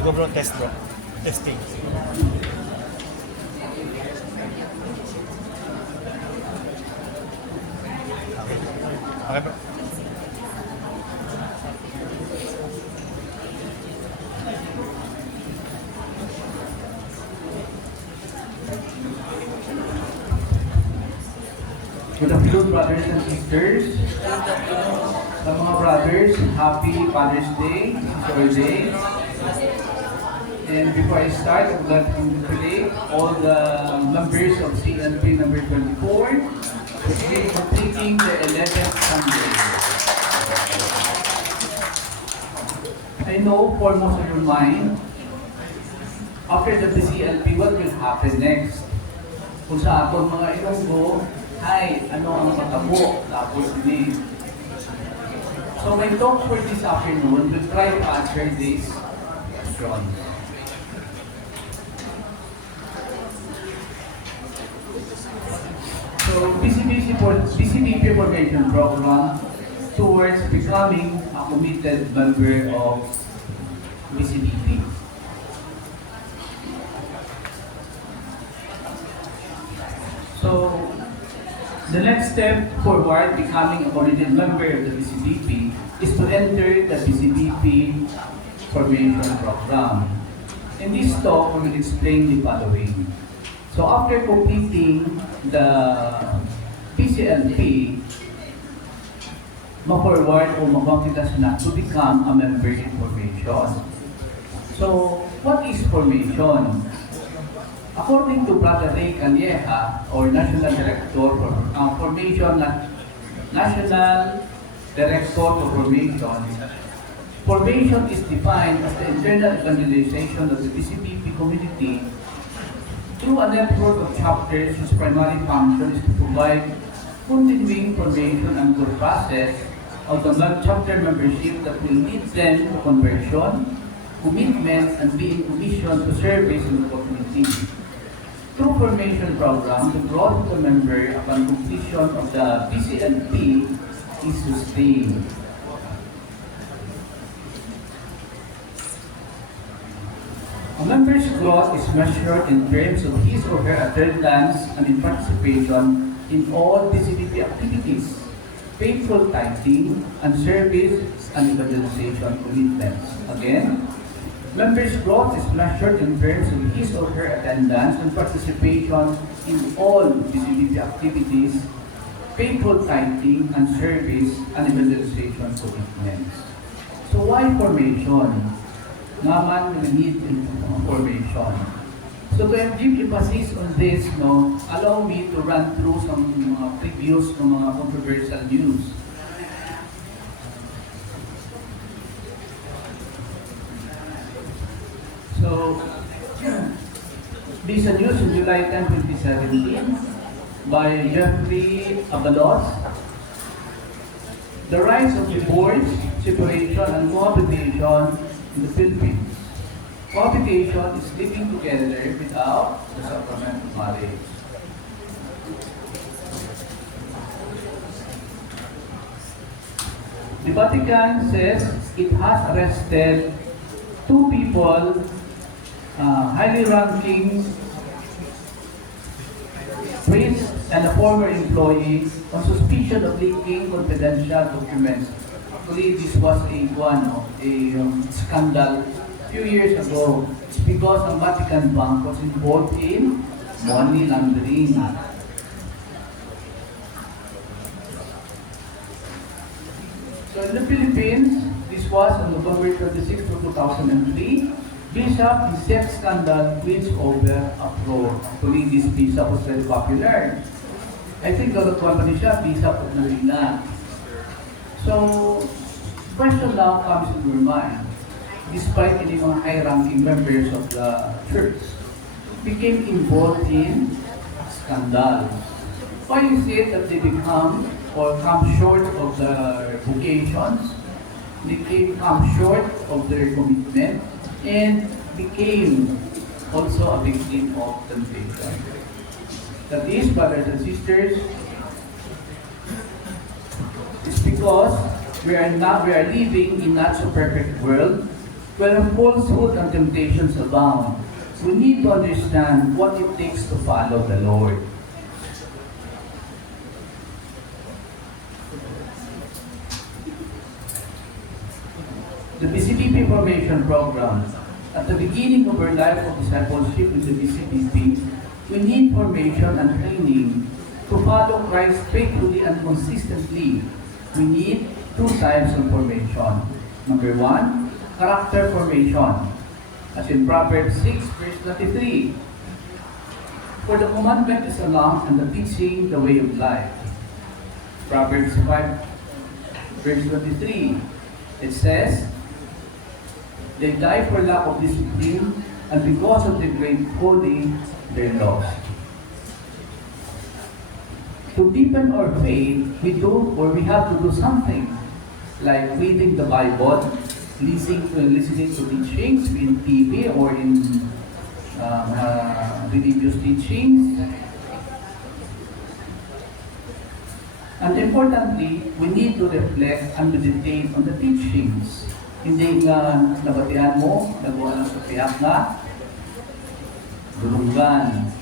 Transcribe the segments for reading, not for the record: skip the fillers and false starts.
Go bro, test bro. Testing. Okay. Okay bro. Good afternoon, brothers and sisters. Sa mga brothers, happy Father's Day. It's our day. And before I start, I would like to congratulate all the members of CNP number 24 for completing the 11th Sunday. I know for most of your mind, after the CLP, what will happen next? Kung sa atong mga Ilonggo, ay, ano ang matabo? Tapos ini. So my talk for this afternoon will try to answer this question. So BCBP formation program towards becoming a committed member of BCBP. So the next step forward, becoming a committed member of the BCBP, is to enter the BCBP formation program. In this talk, we will explain the following. So after completing the PCLP, ma-forward o makompitas na to become a member in formation. So, what is formation? According to Brother Ray Calleja, or National Director for Formation, National Director for Formation, formation is defined as the internal evangelization of the BCBP community through a network of chapters whose primary function is to provide continuing formation and good process of the chapter membership that will lead them to conversion, commitment, and being commissioned to service in the community. Through formation program, the growth of the member upon completion of the PCLP is sustained. A member's growth is measured in terms of his or her attendance and in participation in all BCBP activities, faithful tithing, and service and evangelization commitments. Again, members' growth is measured in terms of his or her attendance and participation in all BCBP activities, faithful tithing, and service and evangelization commitments. So why formation? Naman we need formation. So to give emphasis on this, allow me to run through some previous mga controversial news. So, this is a news in July 10, 2017 by Jeffrey Abalos. The rise of divorce, separation, and cohabitation in the Philippines. Cohabitation is living together without the sacrament of marriage. The Vatican says it has arrested two people, highly ranking priest and a former employee, on suspicion of leaking confidential documents. Actually, this was a scandal a few years ago. It's because the Vatican Bank was involved in money laundering. So in the Philippines, this was on November 26, 2003. Bishop in sex scandal wins over uproar. Actually, this bishop was very popular. I think the company siya, Bishop of Manila. So, question now comes in your mind. Despite any mga high-ranking members of the church became involved in scandal, why is it that they become or come short of their vocations, they come short of their commitment, and became also a victim of temptation? That is, brothers and sisters, it's because we are living in not so perfect world where falsehood and temptations abound, we need to understand what it takes to follow the Lord. The BCBP Formation Program. At the beginning of our life of discipleship in the BCBP, we need formation and training to follow Christ faithfully and consistently. We need two types of formation. Number one, character formation. As in Proverbs 6, verse 23. For the commandment is a lamp and the teaching the way of life. Proverbs 5, verse 23. It says, they die for lack of discipline, and because of the great folly, they're lost. To deepen our faith, we have to do something, like reading the Bible, listening to teachings in TV or in religious teachings. And importantly, we need to reflect and meditate on the teachings. Hindi nga nabatian mo, nagawa lang sa piyak na, dulungan.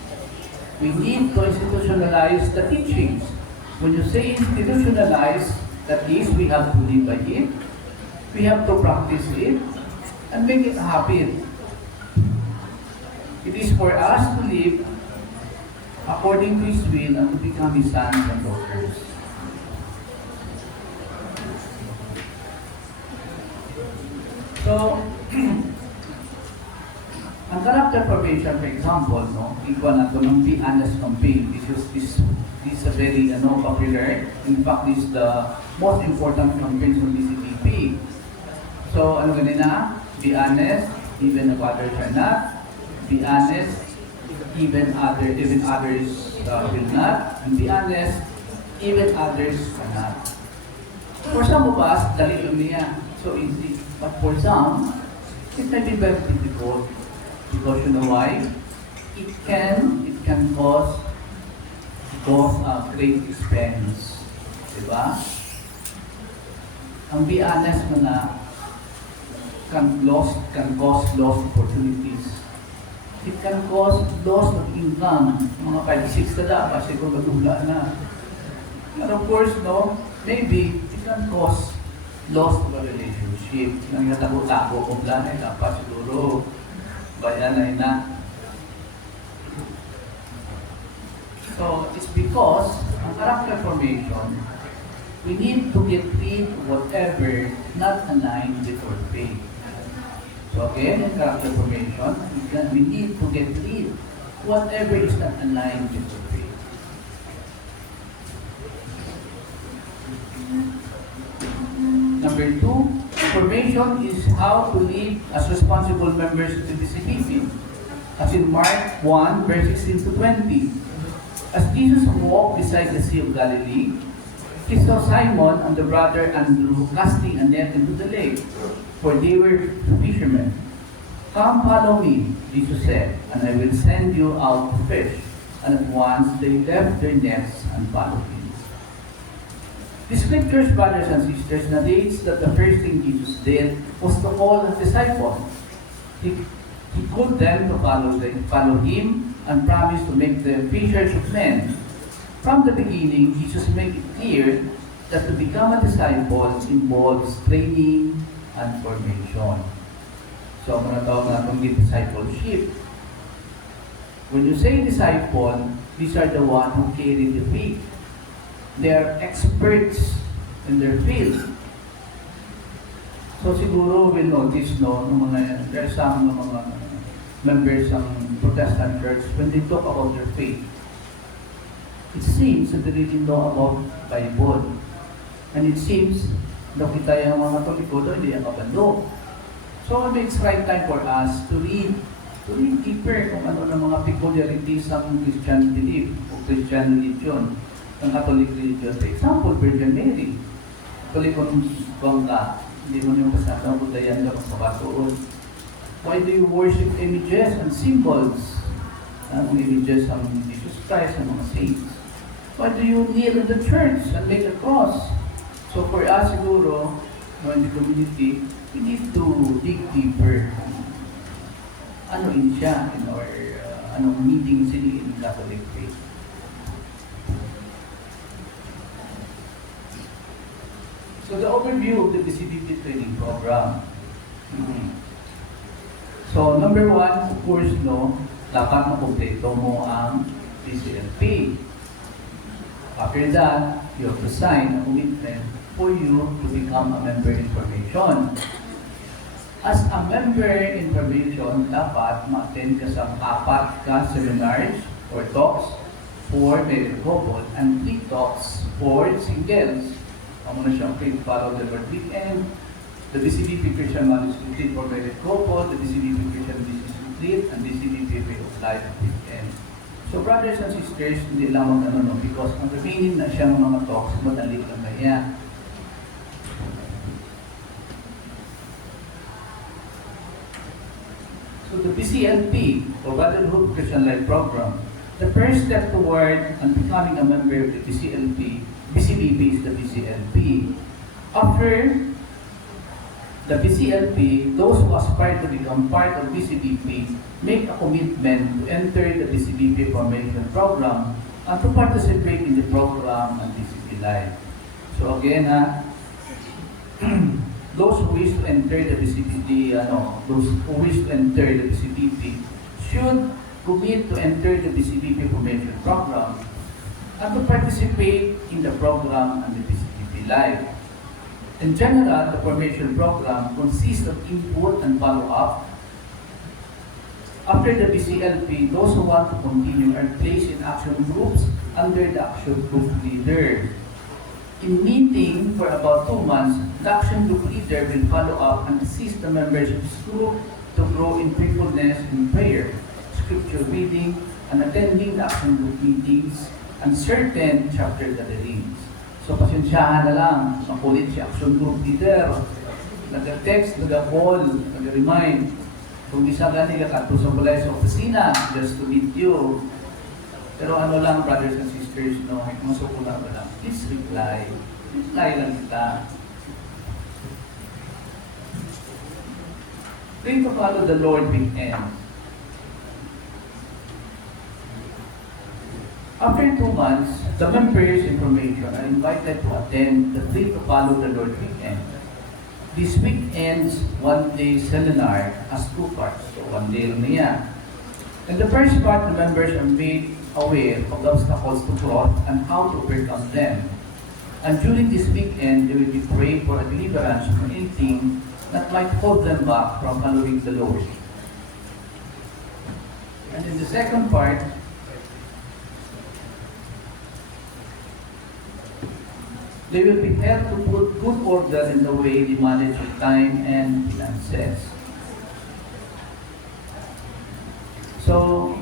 We need to institutionalize the teachings. When you say institutionalize, that is, we have to live by it, we have to practice it, and make it a habit. It is for us to live according to His will and to become His sons and daughters. So, ang character formation, for example, no, ikaw na ito ng Be Honest campaign. This is a very popular. In fact, this is the most important campaign from BCBP. So, ano ganina? Be honest, even if others are not. Be honest, even others will not. And be honest, even others cannot. For some of us, dali yun niya. So easy. But for some, it may be very difficult. Because you know why? It can cause great expense. Diba? Ang be honest mo na can cause lost opportunities. It can cause loss of income. Mga 5-6 na dapat, siguro magula na. And of course, no, maybe it can cause loss of a relationship. Nang natabo-tabo kung lang, dapat siguro bayanay na. So, it's because ang character formation, we need to get rid of whatever not aligned with our faith. So again, in character formation, we need to get rid of whatever is not aligned with our faith. Number 2, formation is how to live as responsible members of the BCBP. As in Mark 1, verse 16 to 20. As Jesus walked beside the Sea of Galilee, he saw Simon and the brother Andrew casting a net into the lake, for they were fishermen. Come follow me, Jesus said, and I will send you out to fish. And at once they left their nets and followed him. The scriptures, brothers and sisters, narrates that the first thing Jesus did was to call his disciples. He called them to follow him and promised to make them fishers of men. From the beginning, Jesus made it clear that to become a disciple involves training and formation. So, manatawag natin yung discipleship. When you say disciple, these are the one who carry the faith. They are experts in their field. So siguro we'll notice, no, there are some mga members ng Protestant church, when they talk about their faith, it seems that they really know about Bible. And it seems, nakita yung mga Katoliko doon, hindi ang kabando. So it's right time for us to read deeper kung ano ng mga peculiarities ng Christian belief o Christian religion. Ng Catholic religion. For example, Virgin Mary. Katolikong bangga, hindi mo niyong kasama ang budayan na magpapatuon. Why do you worship images and symbols? Ang images ng Jesus Christ and mga saints. Why do you kneel in the church and make a cross? So for us siguro, in the community, we need to dig deeper. Ano in siya in our anong meeting sila in Catholic faith. So the overview of the BCBP training program. So number one, of course, no, dapat makompleto mo ang BCLP. After that, you have to sign a commitment for you to become a member information. As a member information, dapat ma-attend ka sa 4 ka seminars or talks for married couple and 3 talks for singles. Amo na siyang faith follow the Lord weekend, the BCBP Christian Marriage Retreat for married couple, the BCBP Christian Business Retreat, and BCBP Way of Life weekend. So brothers and sisters, hindi lang mag-ano, because ang remaining na siya ng mga talks, madali lang kaya. So the BCLP, or Brotherhood Christian Life Program, the first step toward and becoming a member of the BCLP, BCBP is the BCLP. After the BCLP, those who aspire to become part of BCBP make a commitment to enter the BCBP formation program and to participate in the program and BCB Life. So again, those who wish to enter the BCBP, those who wish to enter the BCBP should commit to enter the BCBP formation program and to participate in the program and the BCBP Life. In general, the formation program consists of input and follow-up. After the BCLP, those who want to continue are placed in action groups under the action group leader. In meeting for about 2 months, the action group leader will follow up and assist the members of this group to grow in faithfulness in prayer, scripture reading, and attending the action group meetings and certain chapter gatherings. So pasensyahan na lang, makulit si action group leader. Nag-text, nag-call, nag-remind. Kung isa ka nila kato sa balay sa opisina, just to meet you. Pero ano lang, brothers and sisters, no, masukula ba lang, please reply. Reply lang kita. Pray to follow the Lord weekend. After 2 months, the members information are invited to attend the Pray to Follow the Lord weekend. This weekend's one-day seminar has 2 parts, so 1 day lang niya. In the first part, the members are made aware of the obstacles to growth and how to overcome them. And during this weekend, they will be praying for a deliverance from anything that might hold them back from following the Lord. And in the second part, they will be helped to put good order in the way they manage their time and finances. So,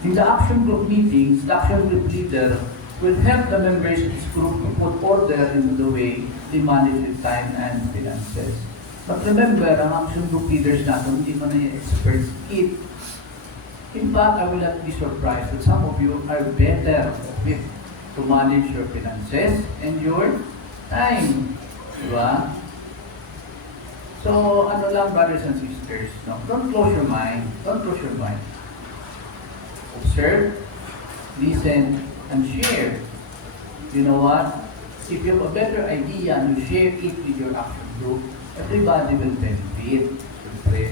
in the action group meetings, the action group leader will help the members of this group to put order into the way they manage their time and finances. But remember, ang action group leaders natin, hindi man na experts it. In fact, I will not be surprised that some of you are better equipped to manage your finances and your time. Diba? So, ano lang, brothers and sisters, no? Don't close your mind. Don't close your mind. Observe, listen, and share. You know what? If you have a better idea and you share it with your action group, everybody will benefit. Siyempre.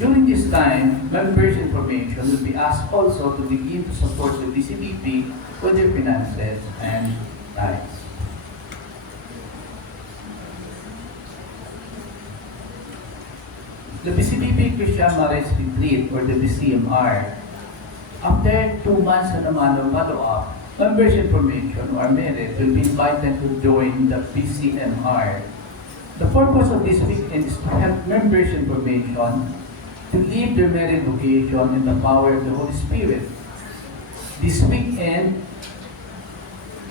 During this time, members' information will be asked also to begin to support the BCBP with their finances and tithes. The BCBP Christian Marriage Retreat, or the BCMR, after 2 months na naman ng follow-up, members' information who are married will be invited to join the BCMR. The purpose of this weekend is to help members' information to live their married vocation in the power of the Holy Spirit. This weekend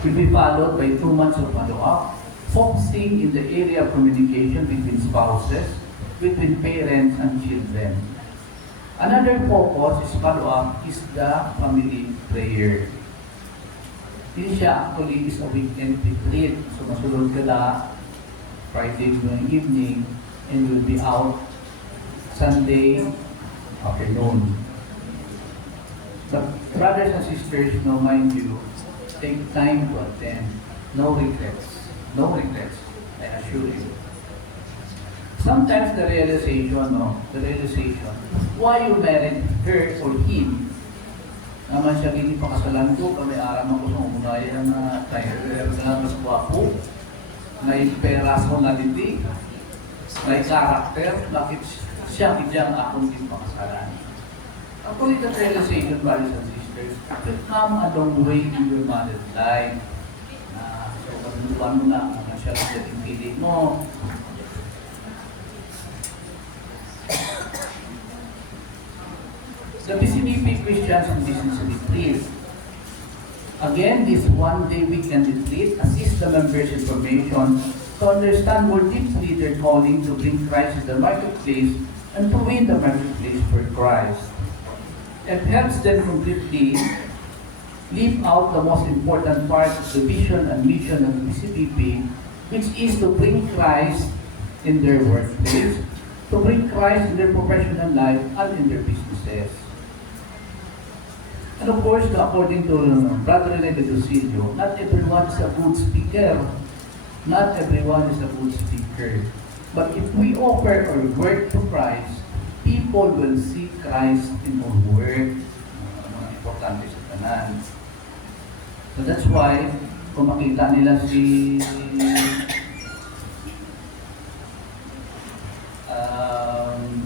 will be followed by 2 months of follow-up, focusing in the area of communication between spouses, between parents and children. Another focus is follow-up is the family prayer. Hindi siya actually is a weekend retreat. So masulod ka na Friday evening and you'll be out Sunday afternoon. But brothers and sisters, mind you, take time to attend. No regrets. No regrets, I assure you. Sometimes the realization, why you married her or him, naman siya gini pakasalan ko, kami aram ako sa umunayan na tayo na mas wapo, may personality, may character, bakit siya bidyang akong din pakasalan. Actually, the realization, brothers and sisters, will come a long way in your mother's life. So, paglutuan mo na, naman siya ang pili mo. The PCBP Christians and Business Retreat. Again, this one-day weekend retreat assists the members' information to understand more deeply their calling to bring Christ in the marketplace and to win the marketplace for Christ. It helps them completely leave out the most important part of the vision and mission of the PCBP, which is to bring Christ in their workplace, to bring Christ in their professional life and in their businesses. And of course, according to Brother Rene Dusilio, not everyone is a good speaker. Not everyone is a good speaker. But if we offer our work to Christ, people will see Christ in our work. Mga importante sa tanan. So that's why, kung makita nila si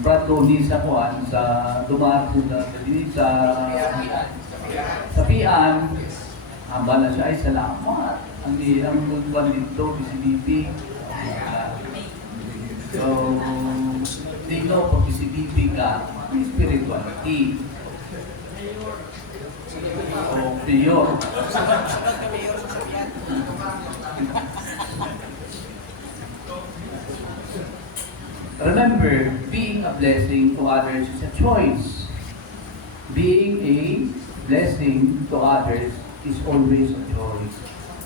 Brad Tony sa kuan, sa dumato na sa pian, hamba na siya ay salamat. Ang kuan dito, PCBP. So, dito, pag PCBP ka, may spirituality. So, mayor. Remember, being a blessing to others is a choice. Being a blessing to others is always a choice.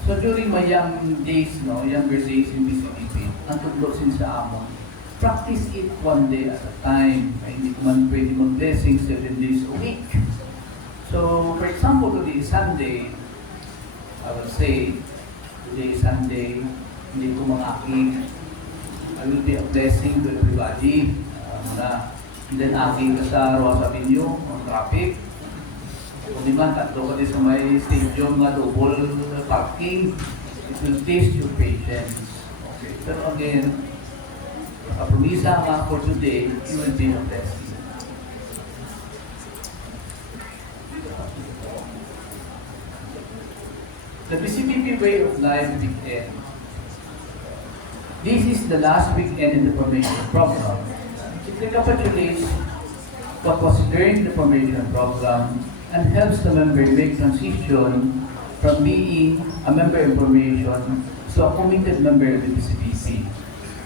So during my younger days in PCBP, ang tudlosin sa amon, practice it one day at a time. Ay, hindi ko man pwede mag-blessing 7 days a week. So, for example, today is Sunday. I will say, today is Sunday, hindi ko mangakit. I will be a blessing to everybody. And then aking ka sa Rosa Avenue, on traffic. Kung di man, tatlo ka din sa may stadium na double parking, it will taste your patience. Okay. Pero again, kapumisa ka for today, you will be a blessing. The PCBP Way of Life Weekend. This is the last weekend in the formation program. It recapitulates what was during the formation program and helps the member make transition from being a member information to a committed member of the PCBP.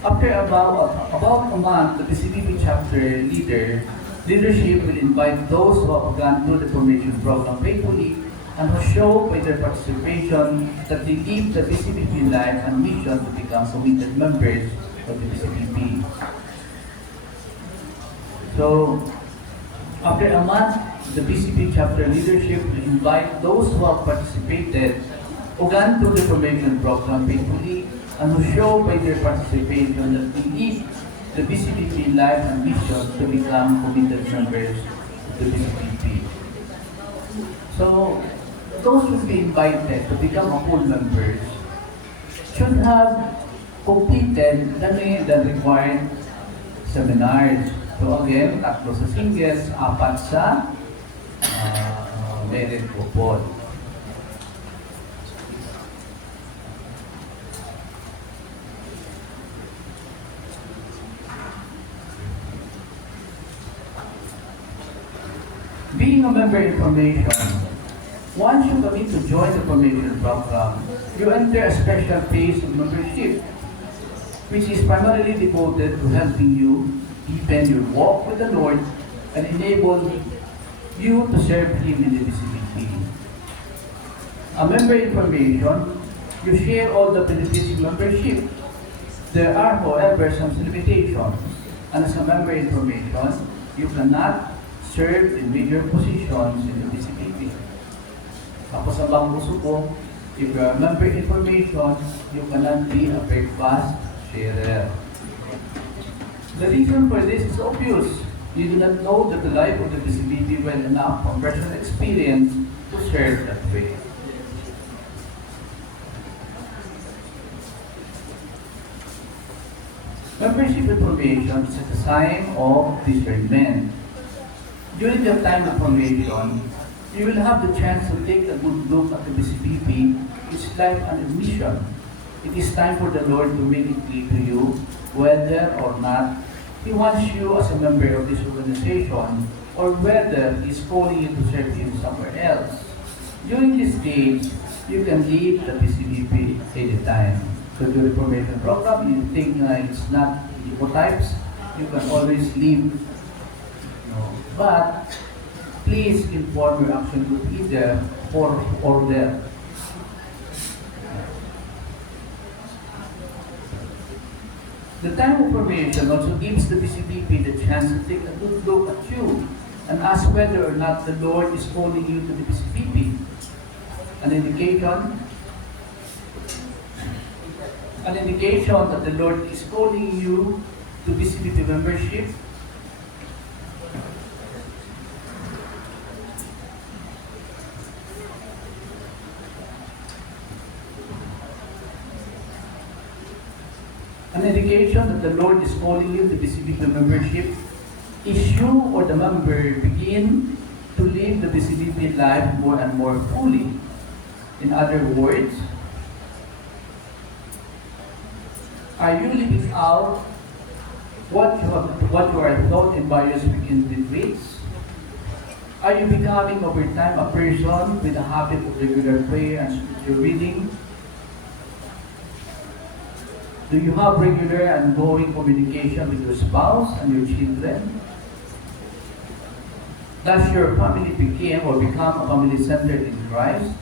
After about a month, the PCBP chapter leadership will invite those who have gone through the formation program faithfully and who show by their participation that they live the PCBP life and mission to become committed members of the PCBP. So, after a month, the PCB chapter leadership will invite those who have participated who gone through the formation program faithfully and who show by their participation that they live the PCBP life and mission to become committed members of the PCBP. So, those who be invited to become a full members should have completed the required seminars. So again, 3 sa singles, 4 sa married couple. Being a member information, once you commit to join the formation program, you enter a special phase of membership, which is primarily devoted to helping you deepen your walk with the Lord and enable you to serve Him in the BCBP. A member information, you share all the benefits of membership. There are, however, some limitations. And as a member information, you cannot serve in major positions in the BCBP. Tapos sa bang suko, if you are member information, you cannot be a breakfast sharer. The reason for this is obvious. You do not know the life of the BCBP well enough from personal experience to serve that way. Membership information is a sign of discernment. During the time of formation, you will have the chance to take a good look at the BCBP. It's like an admission. It is time for the Lord to make it clear to you whether or not He wants you as a member of this organization or whether He's calling you to serve Him somewhere else. During this stage, you can leave the BCBP anytime. So the reformation program, you think it's not types, you can always leave. But please inform your action group either or there. The time of formation also gives the BCBP the chance to take a good look at you and ask whether or not the Lord is calling you to the BCBP. An indication that the Lord is calling you to BCBP membership. An indication that the Lord is calling you to BCBP membership is you or the member begin to live the BCBP life more and more fully. In other words, are you living out what you are taught in various weekend retreats? Are you becoming over time a person with a habit of regular prayer and scripture reading? Do you have regular and ongoing communication with your spouse and your children? Does your family become a family centered in Christ?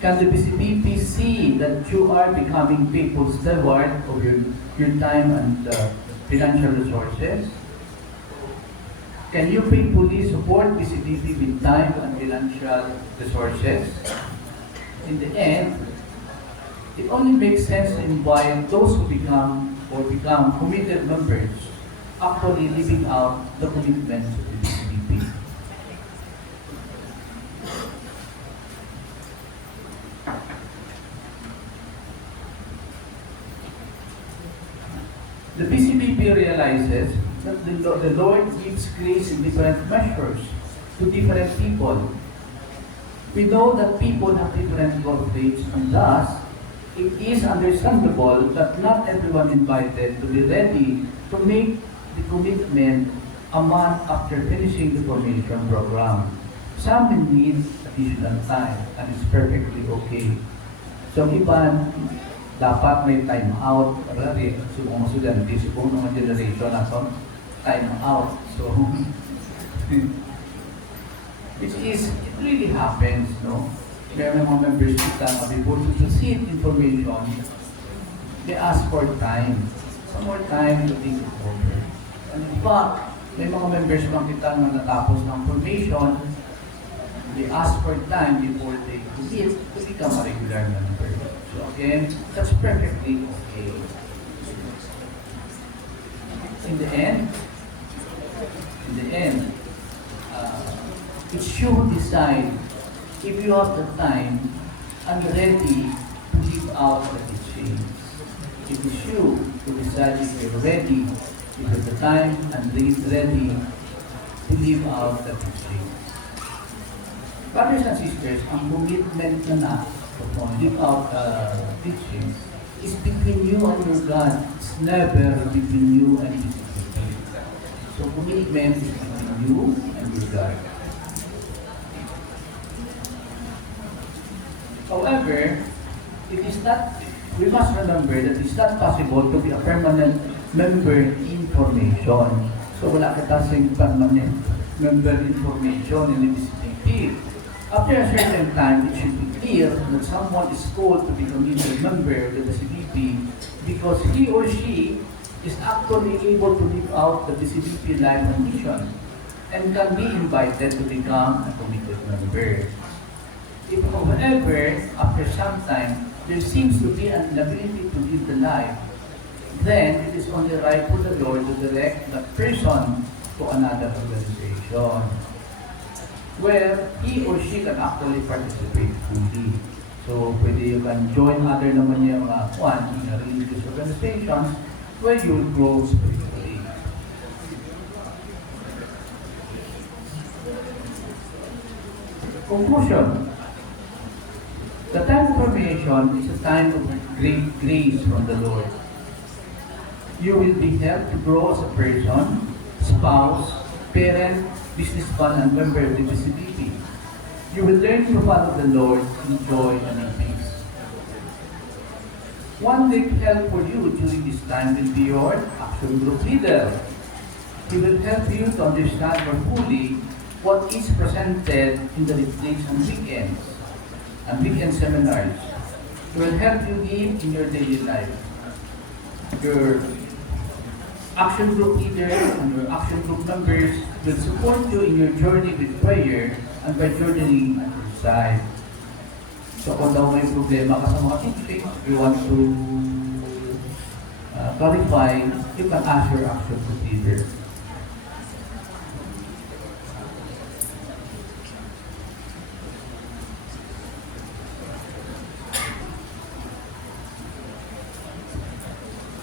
Can the BCBP see that you are becoming faithful steward of your time and financial resources? Can you faithfully support BCBP with time and financial resources? In the end, it only makes sense to invite those who become committed members, actually living out the commitments of the BCBP. The BCBP realizes that the Lord gives grace in different measures to different people. We know that people have different growth rates, and thus, it is understandable that not everyone invited to be ready to make the commitment a month after finishing the formation program. Some will need additional time, and it's perfectly okay. So, iban, dapat may time out. Parari, so kung estudyante, so kung mga generation natin, time out. So, it really happens, no? May mga members kita na before to receive information, they ask for time. Some more time to think it over. And in fact, may mga members lang kita na natapos ng formation, they ask for time before they commit to become a regular member. So again, that's perfectly okay. In the end, it's you who decide if you have the time and ready to live out the teachings. It is you who decide if you're ready, if you have the time and ready to live out the teachings. Brothers and sisters, ang commitment na to live out teachings is between you and your God. It's never between you and His people. So commitment is between you and your God. However, it is not we must remember that it's not possible to be a permanent member in formation. So wala ka tasing permanent member in formation in the BCDP. After a certain time, it should be clear that someone is called to become a member of the BCDP because he or she is actually able to live out the BCDP life and mission and can be invited to become a committed member. If, however, after some time, there seems to be an inability to live the life, then it is only right for the Lord to direct that person to another organization where he or she can actually participate fully. So, pwede you can join other naman yung religious organizations where you will grow spiritually. Conclusion. The time of formation is a time of great grace from the Lord. You will be helped to grow as a person, spouse, parent, businessman, and member of the BCBP. You will learn to follow the Lord in joy and in peace. One big help for you during this time will be your action group leader. He will help you to understand more fully what is presented in the retreats and weekend seminars. He will help you live in your daily life. Your action group leader and your action group members will support you in your journey with prayer and by journeying at your side. So kung daw may problema ka sa mga teachings, you want to clarify, you can ask your action group leader.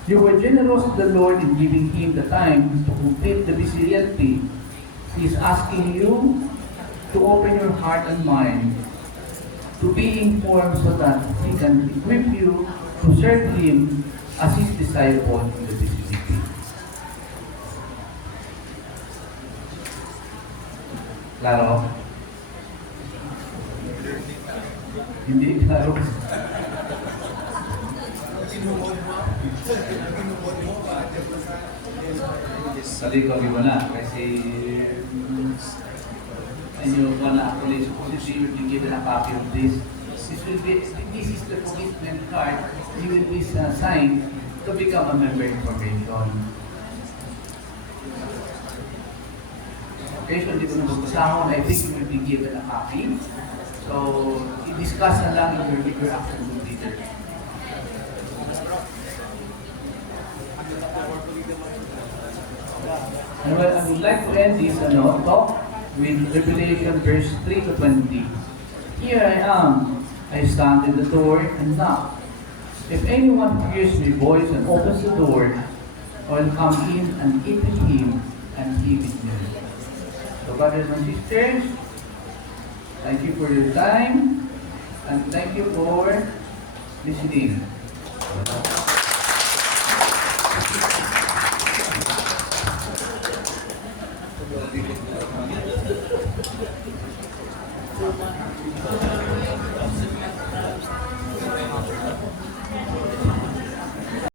You were generous to the Lord in giving Him the time to complete the BCLP. He is asking you to open your heart and mind to be informed so that He can equip you to serve Him as His disciple in the BCLP. Klaro? Hindi klaro. Sali ko na kasi inyo pa na actually supposed you will be given a copy of this. This is the commitment card. You will be signed to become a member information. Okay, so hindi ko na magbasahon. I think you will be given a copy. So, i-discuss na lang in your action group leader. And well, I would like to end this talk with Revelation verse 3 to 20. Here I am, I stand in the door and knock. If anyone hears my voice and opens the door, I will come in and eat with him and he with me. So brothers and sisters, thank you for your time and thank you for listening.